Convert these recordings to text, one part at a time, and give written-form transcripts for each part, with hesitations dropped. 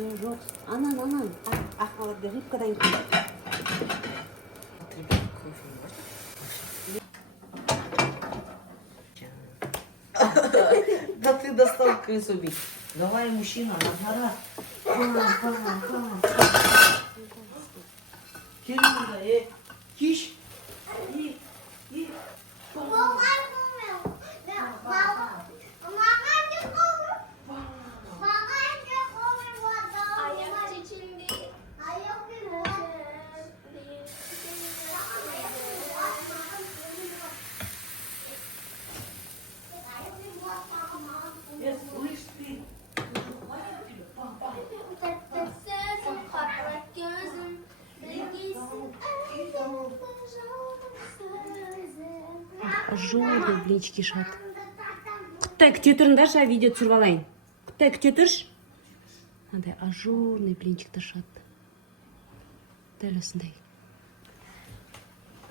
Жоқ. Анан. Рыбкадан кейін. Да ты достал крысу бить. Давай, мужчина, нагора. Кирилл, киш. Ажурный блинчики шат. Құттай күте тұрыңдаршы, видео түсіріп алайын. Құттай күте тұршы. Андай ажурный блинчикті шат. Дәл осындай.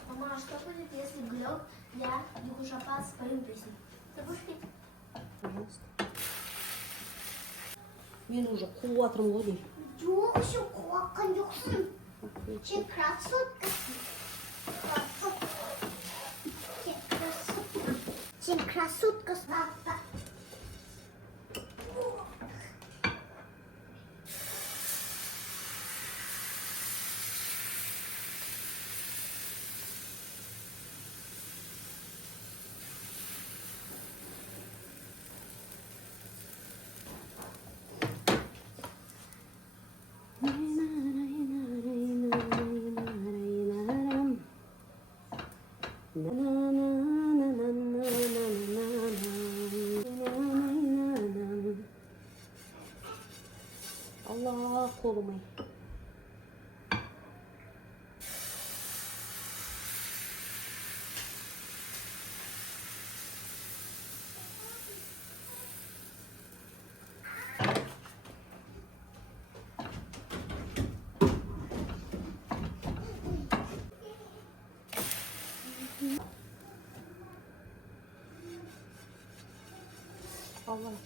Мама, а что будет, если Глеб, я и Гушапат споем песню? Ты будешь петь? Пожалуйста. Мен уже қуып атырмын ғой деймін. Жоқ, еще қуаққан жоқсың. Сен красоткасың. Сен красоткасың. Allah kolum ey. Allah kolum.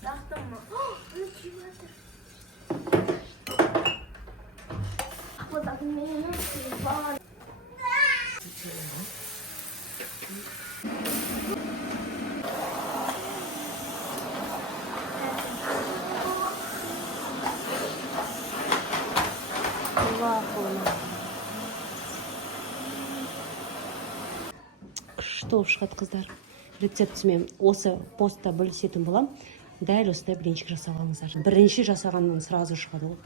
Сақтың ма? Вот так меня телефон. Allah kolum. Күшті болып шығады қыздар. Рецептісімен осы постта бөлісетін болам. Дәл осындай блинчик жасап алыңыздар. Бірінші жасағаннан сразу шығады ол.